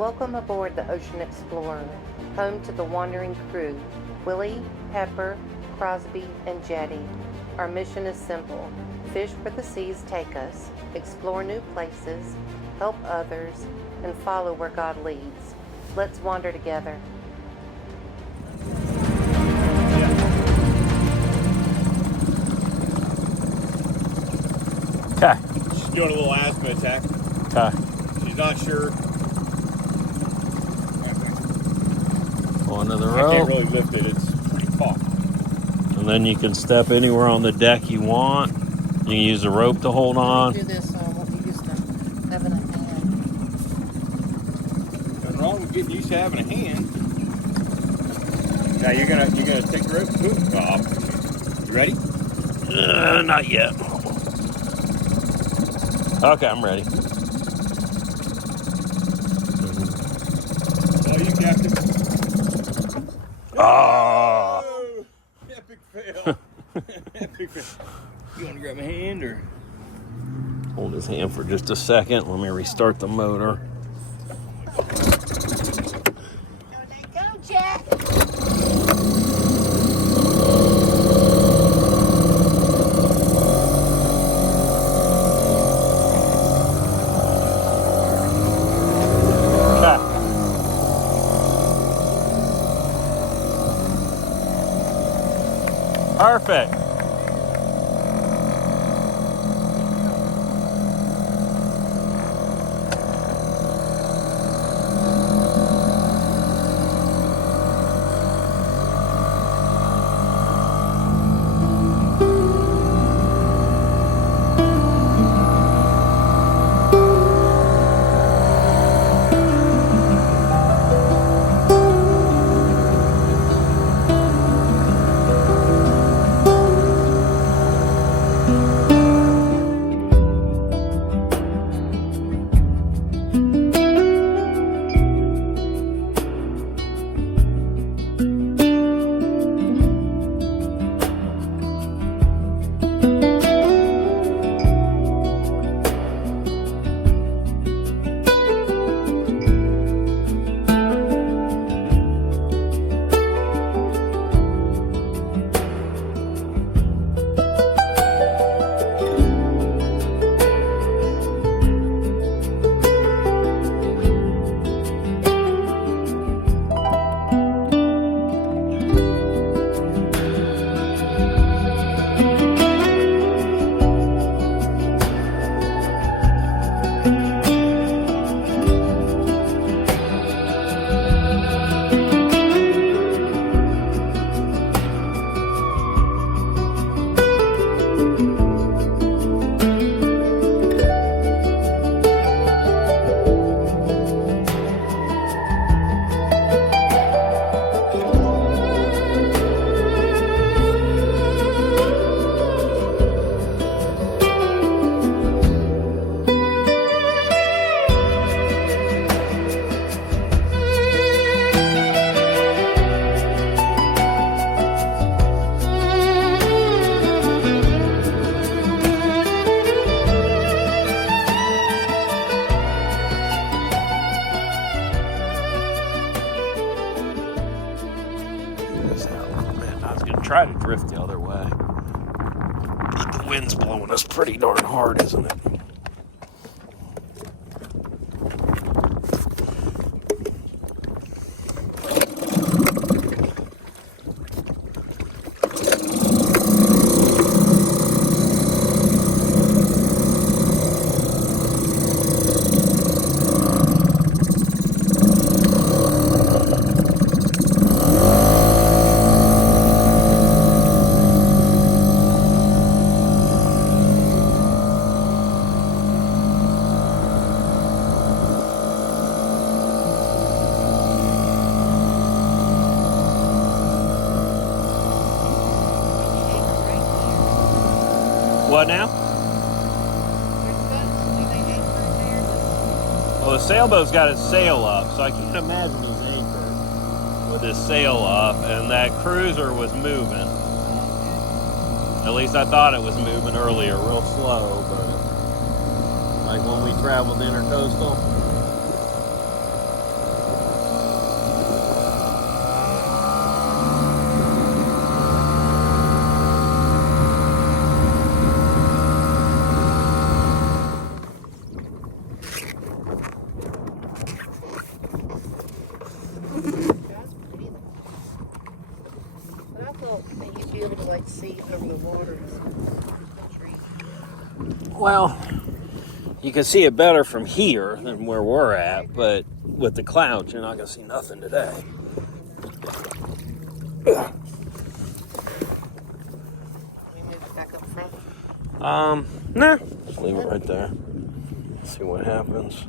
Welcome aboard the Ocean Explorer, home to the wandering crew, Willy, Pepper, Crosby, and Jettie. Our mission is simple: fish where the seas take us, explore new places, help others, and follow where God leads. Let's wander together. Okay. She's doing a little asthma attack. Okay. She's not sure. Onto the I rope. can't really lift it. It's pretty taut. And then you can step anywhere on the deck you want. You can use the rope to hold on. Do this what you used to having a hand. Nothing wrong with getting used to having a hand. Now you're gonna take the rope. Ooh, off. You ready? Not yet. Okay, I'm ready. Oh, you captain. Oh! Epic fail. Epic fail. You want to grab my hand or? Hold his hand for just a second. Let me restart the motor. Go, Jack! Perfect. Try to drift the other way. But the wind's blowing us pretty darn hard, isn't it? What now? Well, the sailboat's got its sail up, so I can't imagine he's anchored with his sail up, and that cruiser was moving. At least I thought it was moving earlier, real slow, but like when we traveled intercoastal. Well, you can see it better from here than where we're at, but with the clouds, you're not going to see nothing today. We move it back up front. Nah. Just leave it right there. See what happens.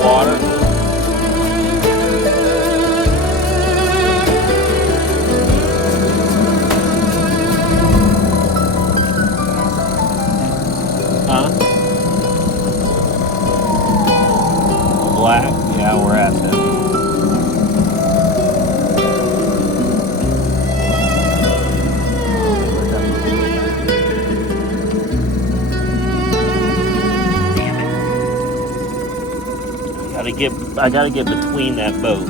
Water. Huh? Black? Yeah, we're at that. I gotta get between that boat.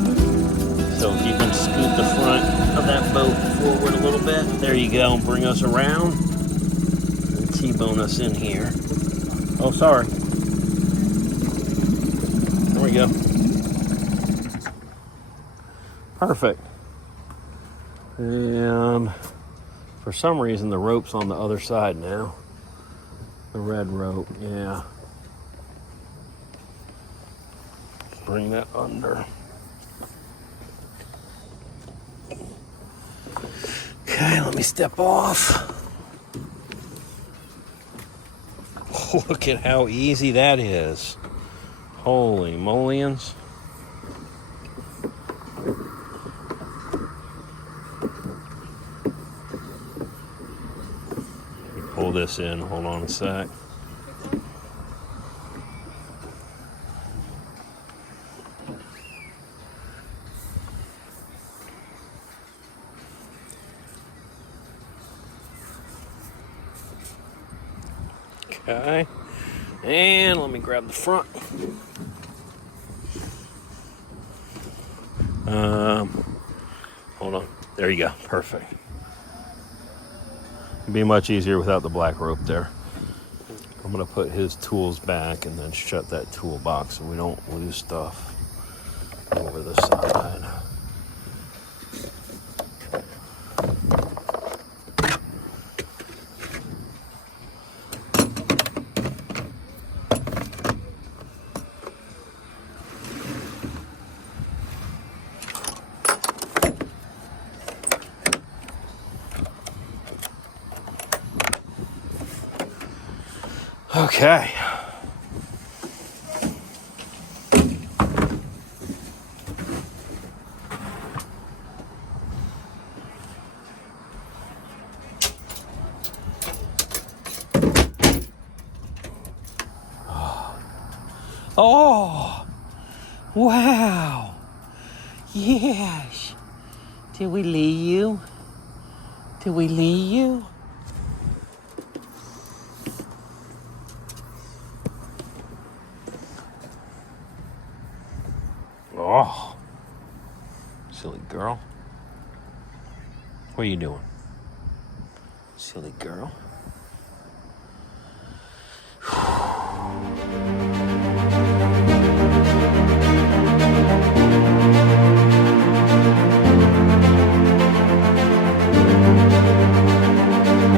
So if you can scoot the front of that boat forward a little bit, there you go, and bring us around and T-bone us in here. Oh, sorry. There we go. Perfect. And for some reason the rope's on the other side now. The red rope, yeah. Bring that under. Okay, let me step off. Look at how easy that is. Holy molians. Let me pull this in, hold on a sec. Okay, and let me grab the front. Hold on. There you go. Perfect. It'd be much easier without the black rope there. I'm gonna put his tools back and then shut that toolbox so we don't lose stuff over the side. Okay. Oh, wow. Yes. Did we leave you? Did we leave you? Oh, silly girl. What are you doing? Silly girl.